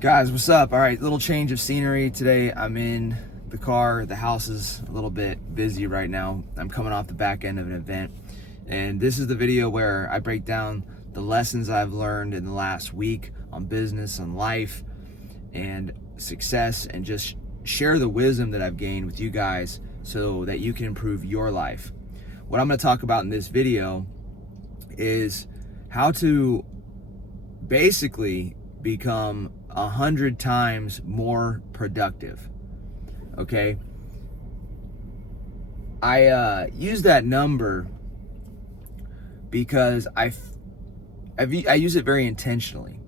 Guys, what's up? All right, little change of scenery. Today I'm in the car. The house is a little bit busy right now. I'm coming off the back end of an event, and this is the video where I break down the lessons I've learned in the last week on business, on life, and success, and just share the wisdom that I've gained with you guys so that you can improve your life. What I'm going to talk about in this video is how to basically become 100 times more productive. Okay, I use that number because I use it very intentionally.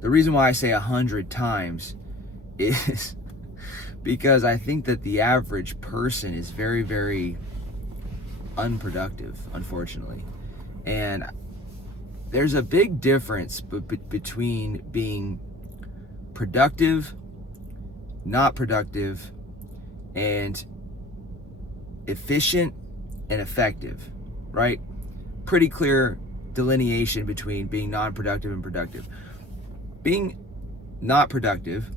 The reason why I say 100 times is because I think that the average person is very, very unproductive, unfortunately. And there's a big difference between being productive, not productive, and efficient and effective, right? Pretty clear delineation between being non-productive and productive. Being not productive,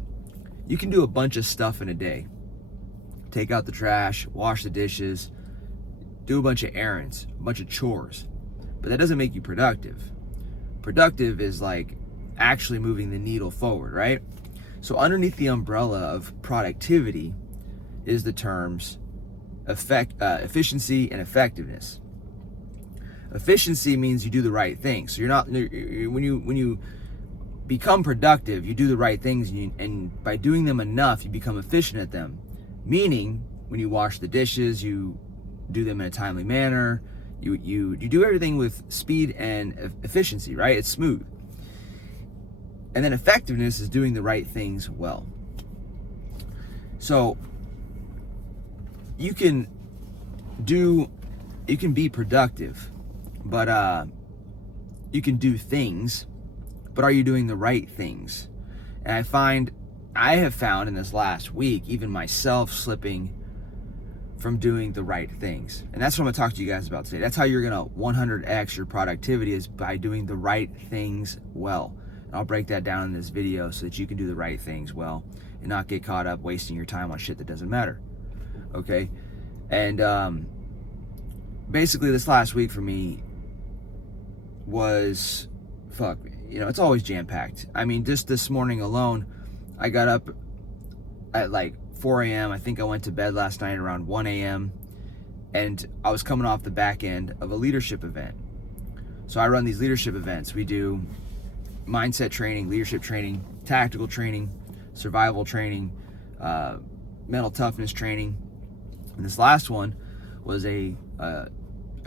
you can do a bunch of stuff in a day. Take out the trash, wash the dishes, do a bunch of errands, a bunch of chores, but that doesn't make you productive. Productive is like actually moving the needle forward, right? So underneath the umbrella of productivity is the terms efficiency and effectiveness. Efficiency means you do the right things. So you're not, when you become productive, you do the right things, and by doing them enough, you become efficient at them. Meaning, when you wash the dishes, you do them in a timely manner. You do everything with speed and efficiency, right? It's smooth. And then effectiveness is doing the right things well. So you can be productive, but you can do things, but are you doing the right things? And I have found in this last week, even myself slipping from doing the right things. And that's what I'm gonna talk to you guys about today. That's how you're gonna 100x your productivity, is by doing the right things well. And I'll break that down in this video so that you can do the right things well and not get caught up wasting your time on shit that doesn't matter. Okay? And basically this last week for me was, it's always jam-packed. I mean, just this morning alone, I got up at like 4 a.m. I think I went to bed last night around 1 a.m. and I was coming off the back end of a leadership event. So I run these leadership events. We do mindset training, leadership training, tactical training, survival training, mental toughness training. And this last one was a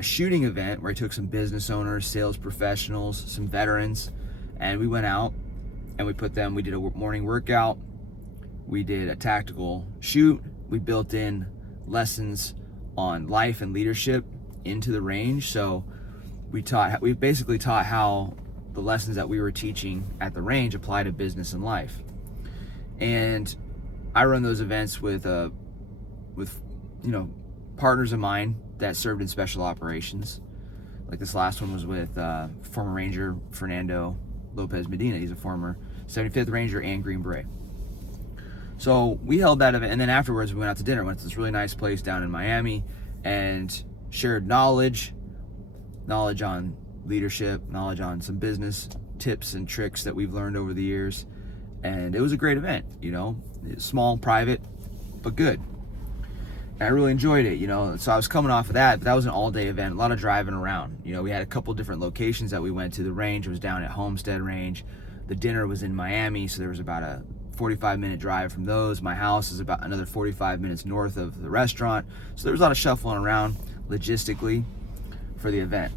shooting event where I took some business owners, sales professionals, some veterans, and we went out and we did a morning workout. We did a tactical shoot. We built in lessons on life and leadership into the range. So we basically taught how the lessons that we were teaching at the range apply to business and life. And I run those events with partners of mine that served in special operations. Like this last one was with former Ranger Fernando Lopez Medina. He's a former 75th Ranger and Green Beret. So we held that event, and then afterwards we went out to dinner. Went to this really nice place down in Miami and shared knowledge on leadership, knowledge on some business tips and tricks that we've learned over the years. And it was a great event, small, private, but good. And I really enjoyed it, So I was coming off of that, but that was an all-day event, a lot of driving around. We had a couple different locations that we went to. The range was down at Homestead Range. The dinner was in Miami, so there was about a 45-minute drive from those. My house is about another 45 minutes north of the restaurant. So there was a lot of shuffling around logistically for the event.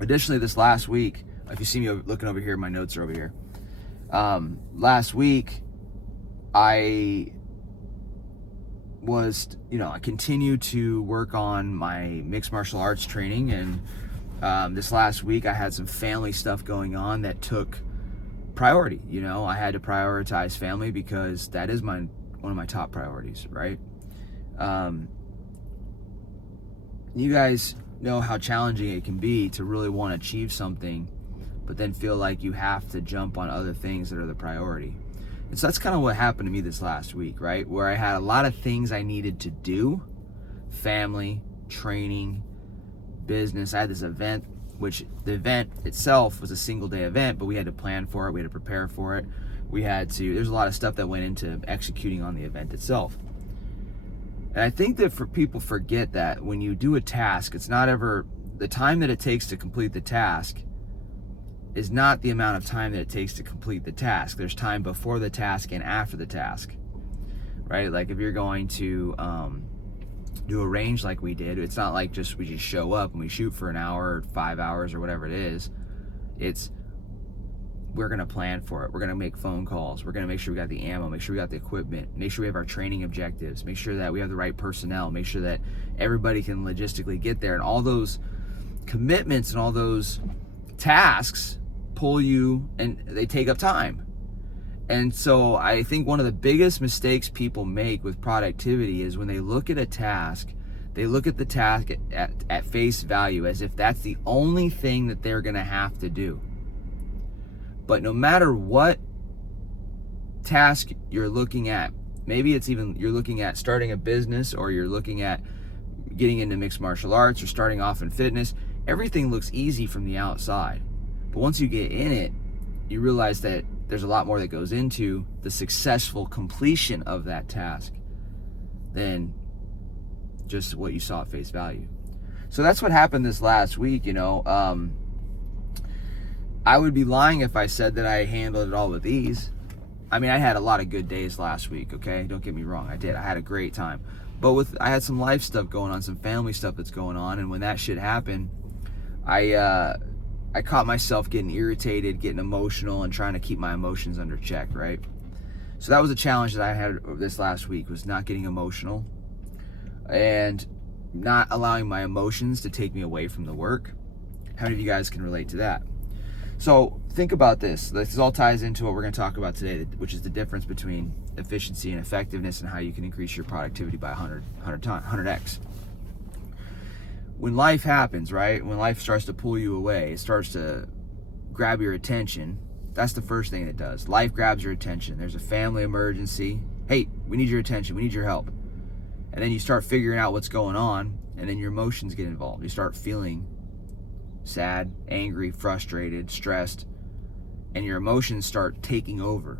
Additionally, this last week, if you see me looking over here, my notes are over here. Last week, I continued to work on my mixed martial arts training. And this last week, I had some family stuff going on that took priority. I had to prioritize family because that is one of my top priorities, right? You guys know how challenging it can be to really want to achieve something, but then feel like you have to jump on other things that are the priority. And so that's kind of what happened to me this last week, right? Where I had a lot of things I needed to do, family, training, business. I had this event, which the event itself was a single day event, but we had to plan for it. We had to prepare for it. There's a lot of stuff that went into executing on the event itself. And I think that people forget that when you do a task, it's not ever, the time that it takes to complete the task is not the amount of time that it takes to complete the task. There's time before the task and after the task, right? Like if you're going to do a range like we did, it's not like we just show up and we shoot for an hour or 5 hours or whatever it is. We're going to plan for it. We're going to make phone calls. We're going to make sure we got the ammo, make sure we got the equipment, make sure we have our training objectives, make sure that we have the right personnel, make sure that everybody can logistically get there. And all those commitments and all those tasks pull you, and they take up time. And so I think one of the biggest mistakes people make with productivity is when they look at a task, they look at the task at face value as if that's the only thing that they're going to have to do. But no matter what task you're looking at, maybe it's even you're looking at starting a business, or you're looking at getting into mixed martial arts, or starting off in fitness, everything looks easy from the outside. But once you get in it, you realize that there's a lot more that goes into the successful completion of that task than just what you saw at face value. So that's what happened this last week, I would be lying if I said that I handled it all with ease. I mean, I had a lot of good days last week, okay? Don't get me wrong, I did. I had a great time. But I had some life stuff going on, some family stuff that's going on, and when that shit happened, I caught myself getting irritated, getting emotional, and trying to keep my emotions under check, right? So that was a challenge that I had this last week, was not getting emotional and not allowing my emotions to take me away from the work. How many of you guys can relate to that? So think about this. This all ties into what we're going to talk about today, which is the difference between efficiency and effectiveness, and how you can increase your productivity by 100x. When life happens, right? When life starts to pull you away, it starts to grab your attention. That's the first thing it does. Life grabs your attention. There's a family emergency. Hey, we need your attention. We need your help. And then you start figuring out what's going on, and then your emotions get involved. You start feeling sad, angry, frustrated, stressed, and your emotions start taking over.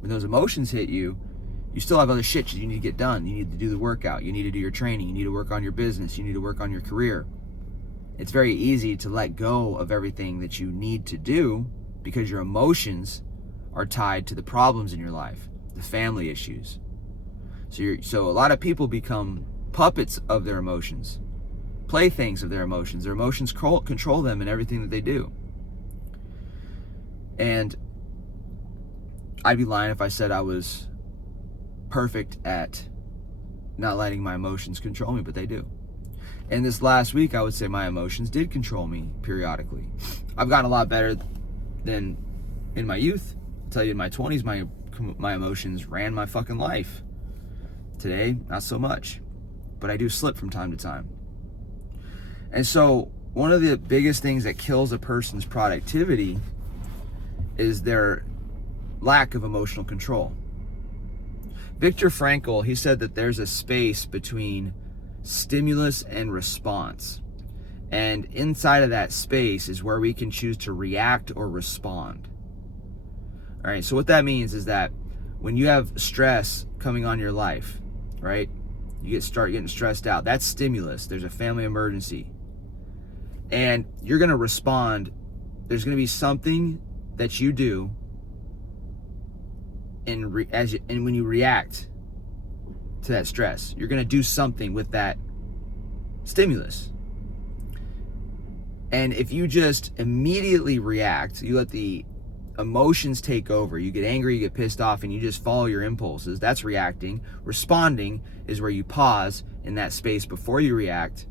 When those emotions hit you, you still have other shit you need to get done. You need to do the workout. You need to do your training. You need to work on your business. You need to work on your career. It's very easy to let go of everything that you need to do because your emotions are tied to the problems in your life, the family issues. So a lot of people become puppets of their emotions, playthings of their emotions. Their emotions control them in everything that they do. And I'd be lying if I said I was perfect at not letting my emotions control me, but they do. And this last week, I would say my emotions did control me periodically. I've gotten a lot better than in my youth. I'll tell you, in my 20s, my emotions ran my fucking life. Today, not so much, but I do slip from time to time. And so one of the biggest things that kills a person's productivity is their lack of emotional control. Viktor Frankl, he said that there's a space between stimulus and response. And inside of that space is where we can choose to react or respond. All right, so what that means is that when you have stress coming on your life, right, you start getting stressed out. That's stimulus. There's a family emergency. And you're going to respond. There's going to be something that you do and when you react to that stress, you're going to do something with that stimulus. And if you just immediately react, you let the emotions take over, you get angry, you get pissed off, and you just follow your impulses, that's reacting. Responding is where you pause in that space before you react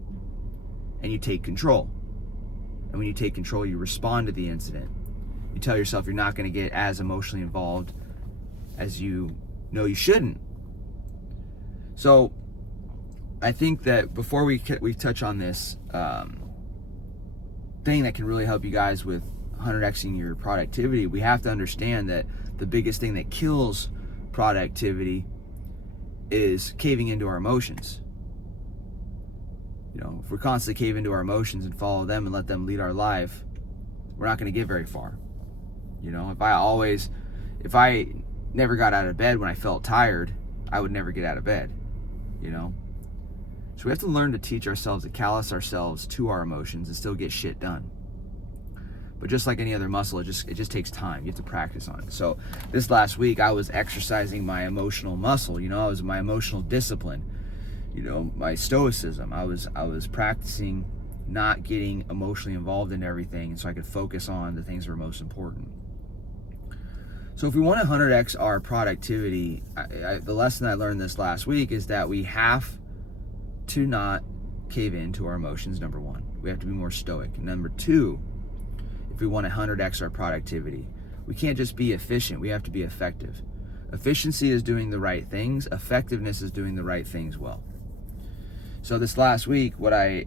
and you take control. And when you take control, you respond to the incident. You tell yourself you're not going to get as emotionally involved as you know you shouldn't. So I think that before we touch on this thing that can really help you guys with 100xing your productivity, we have to understand that the biggest thing that kills productivity is caving into our emotions. You know, if we constantly cave into our emotions and follow them and let them lead our life, we're not going to get very far. You know, if I never got out of bed when I felt tired, I would never get out of bed, you know? So we have to learn to teach ourselves to callous ourselves to our emotions and still get shit done. But just like any other muscle, it just takes time. You have to practice on it. So this last week, I was exercising my emotional muscle. You know, I was my emotional discipline. You know, my stoicism. I was practicing not getting emotionally involved in everything, so I could focus on the things that are most important. So if we want to 100x our productivity, the lesson I learned this last week is that we have to not cave into our emotions, number one. We have to be more stoic. Number two, if we want to 100x our productivity, we can't just be efficient, we have to be effective. Efficiency is doing the right things, effectiveness is doing the right things well. So this last week, what I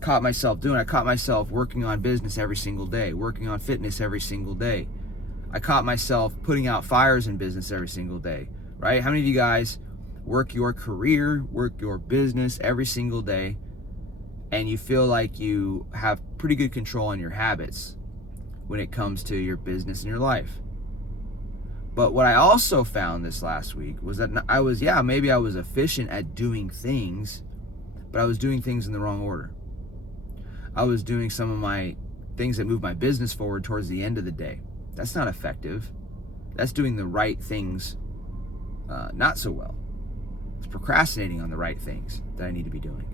caught myself working on business every single day, working on fitness every single day. I caught myself putting out fires in business every single day, right? How many of you guys work your career, work your business every single day, and you feel like you have pretty good control on your habits when it comes to your business and your life? But what I also found this last week was that maybe I was efficient at doing things, but I was doing things in the wrong order. I was doing some of my things that moved my business forward towards the end of the day. That's not effective. That's doing the right things not so well. It's procrastinating on the right things that I need to be doing.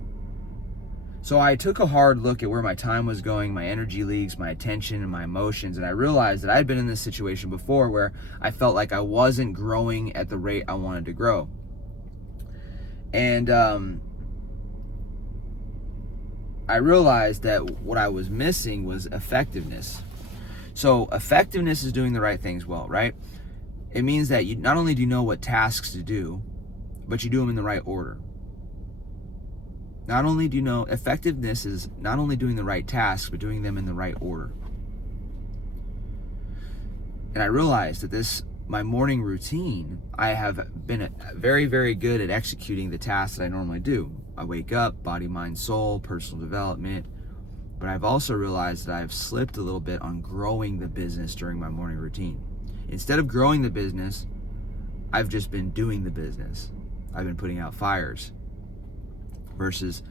So I took a hard look at where my time was going, my energy leaks, my attention, and my emotions, and I realized that I'd been in this situation before where I felt like I wasn't growing at the rate I wanted to grow. And I realized that what I was missing was effectiveness. So effectiveness is doing the right things well, right? It means that you not only do you know what tasks to do, but you do them in the right order. Not only do you know, effectiveness is not only doing the right tasks, but doing them in the right order. And I realized that my morning routine, I have been very, very good at executing the tasks that I normally do. I wake up, body, mind, soul, personal development. But I've also realized that I've slipped a little bit on growing the business during my morning routine. Instead of growing the business, I've just been doing the business. I've been putting out fires versus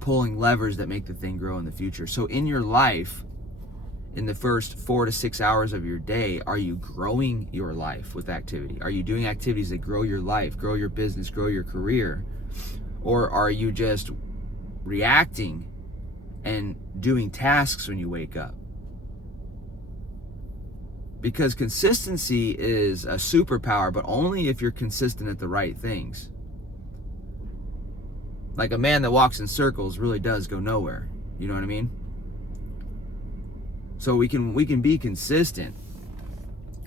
pulling levers that make the thing grow in the future. So in your life, in the first 4 to 6 hours of your day, are you growing your life with activity? Are you doing activities that grow your life, grow your business, grow your career? Or are you just reacting and doing tasks when you wake up? Because consistency is a superpower, but only if you're consistent at the right things. Like a man that walks in circles really does go nowhere. You know what I mean? So we can be consistent,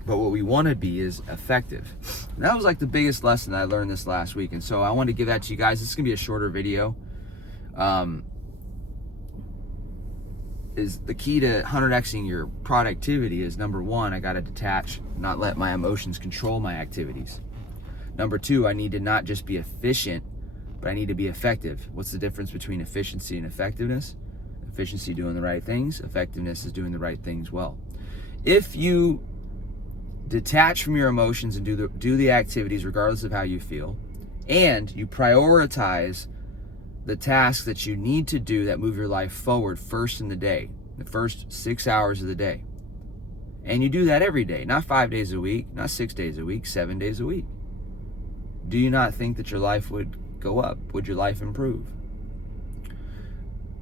but what we want to be is effective. And that was like the biggest lesson I learned this last week. And so I wanted to give that to you guys. This is gonna be a shorter video. Is the key to 100xing your productivity is, number one, I got to detach, not let my emotions control my activities. Number two, I need to not just be efficient, but I need to be effective. What's the difference between efficiency and effectiveness? Efficiency, doing the right things. Effectiveness is doing the right things well. If you detach from your emotions and do the activities regardless of how you feel, and you prioritize the tasks that you need to do that move your life forward first in the day, the first 6 hours of the day. And you do that every day, not 5 days a week, not 6 days a week, 7 days a week. Do you not think that your life would go up? Would your life improve?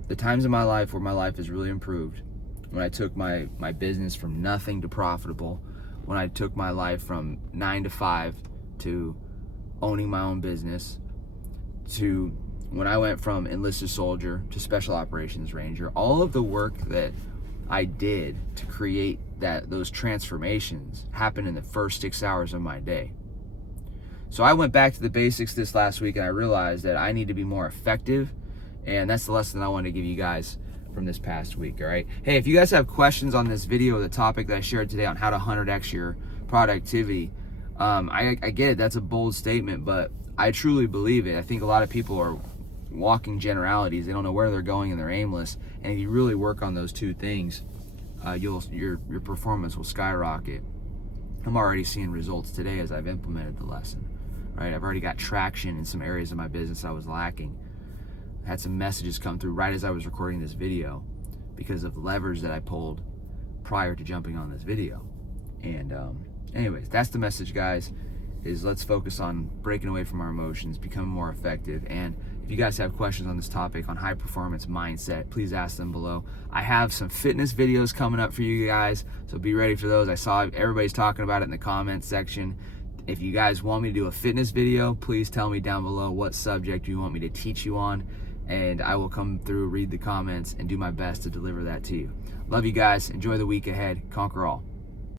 The times in my life where my life has really improved, when I took my business from nothing to profitable, when I took my life from 9 to 5 to owning my own business, to when I went from enlisted soldier to special operations ranger, all of the work that I did to create those transformations happened in the first 6 hours of my day. So I went back to the basics this last week, and I realized that I need to be more effective, and that's the lesson I want to give you guys from this past week. All right. Hey, if you guys have questions on this video, the topic that I shared today on how to 100x your productivity, I get it. That's a bold statement, but I truly believe it. I think a lot of people are walking generalities. They don't know where they're going and they're aimless. And if you really work on those two things, your performance will skyrocket. I'm already seeing results today as I've implemented the lesson. Right? I've already got traction in some areas of my business I was lacking. I had some messages come through right as I was recording this video because of levers that I pulled prior to jumping on this video. And anyways, that's the message, guys, is let's focus on breaking away from our emotions, becoming more effective. And if you guys have questions on this topic on high performance mindset, please ask them below. I have some fitness videos coming up for you guys, so be ready for those. I saw everybody's talking about it in the comments section. If you guys want me to do a fitness video, please tell me down below what subject you want me to teach you on, and I will come through, read the comments, and do my best to deliver that to you. Love you guys. Enjoy the week ahead. Conquer all.